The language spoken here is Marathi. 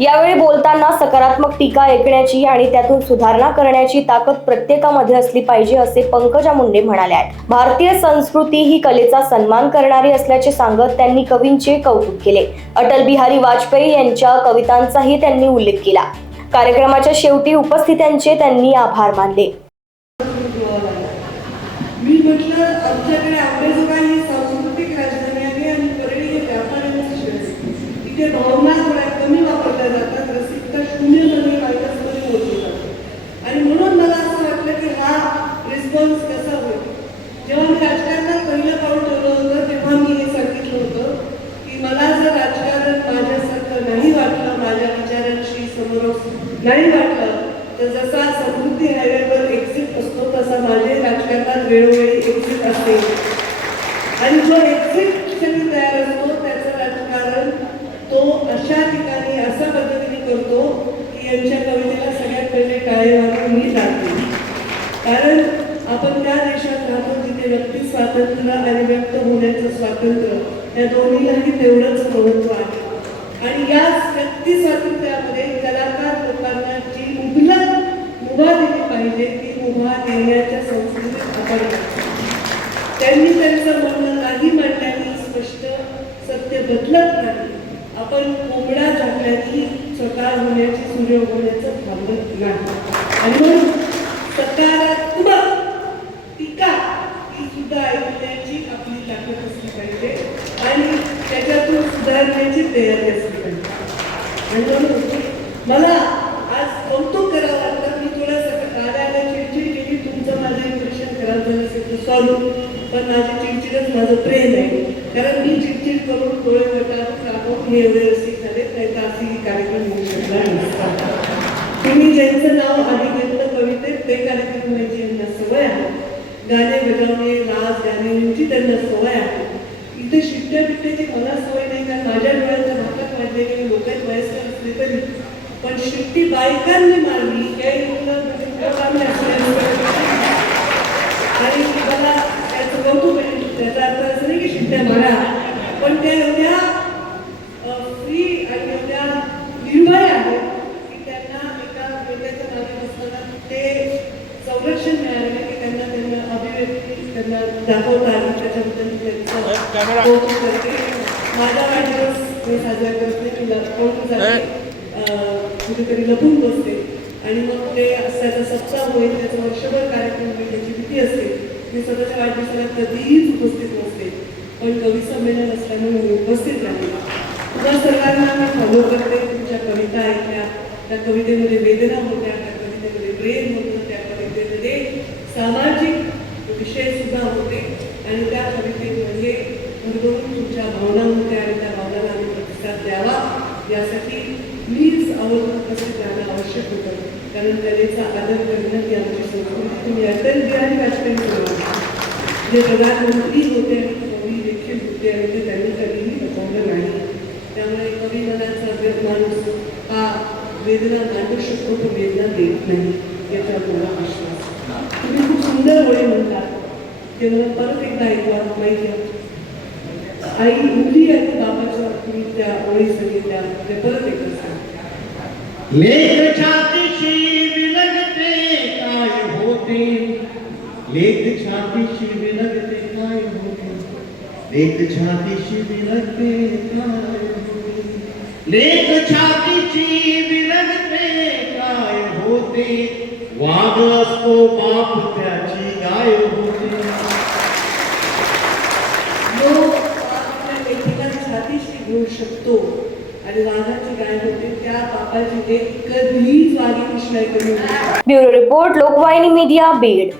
यावेळी बोलताना सकारात्मक टीका ऐकण्याची आणि त्यातून सुधारणा करण्याची ताकद प्रत्येकामध्ये असली पाहिजे असे पंकजा मुंडे म्हणाल्या आहेत. भारतीय संस्कृती ही कलेचा सन्मान करणारी असल्याचे सांगत त्यांनी कवींचे कौतुक केले. अटल बिहारी वाजपेयी यांच्या कवितांचाही त्यांनी उल्लेख केला. कार्यक्रमाच्या शेवटी उपस्थितांचे त्यांनी आभार मानले. मी म्हटलं आमच्याकडे अंबेजोगाई सांस्कृतिक राजधानी आहे आणि परळी हे व्यापाऱ्यांचे शहर. इथे भावना थोड्या कमी वापरल्या जातात, रसिकता शून्यमध्ये मायनसमध्ये मोजली जाते. आणि म्हणून मला असं वाटलं की हा रिस्पॉन्स कसा होईल. जेव्हा मी राजकारणात पहिलं पाऊल ठेवलं होतं तेव्हा मी हे सांगितलं होतं की मला जर राजकारण माझ्यासारखं नाही वाटलं, माझ्या विचारांशी समरस नाही वाटलं, तर जसा समृद्धी हायवेवर एक्झिट असतो तसा माझे राजकारणात वेळोवेळी एक्झिट असते. आणि जो एक्झिट तयार असतो त्याचं राजकारण तो अशा ठिकाणी अशा पद्धतीने करतो की यांच्या कवितेला सगळ्यात पहिले टाळे वाजवून मी जाते. कारण आपण त्या देशात राहतो जिथे व्यक्ती स्वातंत्र्य आणि व्यक्त होण्याचं स्वातंत्र्य या दोन्हीलाही तेवढंच महत्त्व आहे. आणि या व्यक्ती स्वातंत्र्यामध्ये कलाकार लोकांना जी मुभा दिली पाहिजे ती मुभा देण्याच्या संस्कृतीत आपण त्यांनी त्यांचं म्हणणं नाही मांडल्याने स्पष्ट सत्य बदलत नाही. आपण कोंबडा झाकल्याने स्वतः होण्याची सूर्य होण्याचं थांबत नाही. आणि म्हणून सकारात्मक टीका ही सुद्धा ऐकण्याची आपली ताकद असली पाहिजे आणि त्याच्यातून सुधारण्याची तयारी असली पाहिजे. आणि म्हणून मला आज कौतुक करावं लागतं. मी थोडंसं कार्याला चिडचिड केली, तुमचं माझं इम्प्रेशन खराब झालं असेल तर सॉरी, पण माझी चिडचिडच माझं प्रेम आहे. कारण मी चिडचिड करून डोळे वटारून राबवून हे एवढे रसिक झाले, नाही तर अशी कार्यक्रम होऊ शकला नसता. तुम्ही ज्यांचं नाव आधी घेतलं कवितेत ते कार्यक्रम म्हणजे यांना सवय आहे. गाणे बजावणे, नाच गाणे यांची त्यांना सवय आहे. इथे शिट्ट्या बिट्ट्याची मला सवय नाही, कारण माझ्या डोळ्याच्या भागात वाढलेले लोक आहेत, वयस्कर असले तरी. पण शिट्टी बायकांनी मारली काही आणि मला त्याचं कौतुक आहे. त्याचा अर्थ असं नाही की शिट्ट्या मारा, पण त्या एवढ्या फ्री आणि एवढ्या निर्भय आहेत की त्यांना एका वेगळ्याच्या मागे बसताना ते संरक्षण मिळाले की त्यांना अभिव्यक्ती त्यांना दाखवता आली. त्याच्याबद्दल त्यांचं कौतुक करते. माझा वाढदिवस मी साजरा करते, मी कौतुक जाते कुठेतरी लपून बसते आणि मग ते त्याचा सप्ताह होईल, त्याचा वर्षभर कार्यक्रम होईल त्याची भीती असते. मी स्वतःच्या वाढदिवसाला कधीच उपस्थित नसते, पण कवी संमेलन असल्यामुळे मी उपस्थित राहते. तुझ्या सर्वांना मी फॉलो करते. तुमच्या कविता ऐकल्या, त्या कवितेमध्ये वेदना होत्या, त्या कवितेमध्ये प्रेम होतं, त्या कवितेमध्ये सामाजिक विषय सुद्धा होते आणि त्या कवितेमध्ये भरभरून तुमच्या भावना होत्या आणि त्या भावनांना आम्ही प्रतिसाद द्यावा यासाठी मीच अवलंबून कसे जाणं आवश्यक होतं. कारण कलेचा आदर करणं ही आमची संस्कृती. तुम्ही अटल बिहारी वाजपेयी जे प्रधानमंत्री होते आणि कवी देखील होते आणि ते त्यांनी कधीही बजावलं नाही. त्यामुळे कवी मनाचा अभ्यास माणूस हा वेदना मांडू शकतो, तो वेदना देत नाही याचा मला विश्वास. तुम्ही खूप सुंदर ओळी म्हणतात ते मला परत एकदा ऐकवा माहिती. आई उठली आणि बाबाच्या तुम्ही त्या ओळी सांगितल्या ते परत एकदा सांगा. लेख छातीशी विलगते काय होते, लेख छातीशी विलगते काय होते, लेख छातीशी विलगते काय होते, लेख छातीशी विलगते काय होते, वाघ असतो बाप त्याची गाय होते. छातीशी घेऊ शकतो आणि वाघाची गाय होते, त्या बापाची लेक कधीच वाघी पिशव्या करू. Bureau report, Lokvahini media, Beed.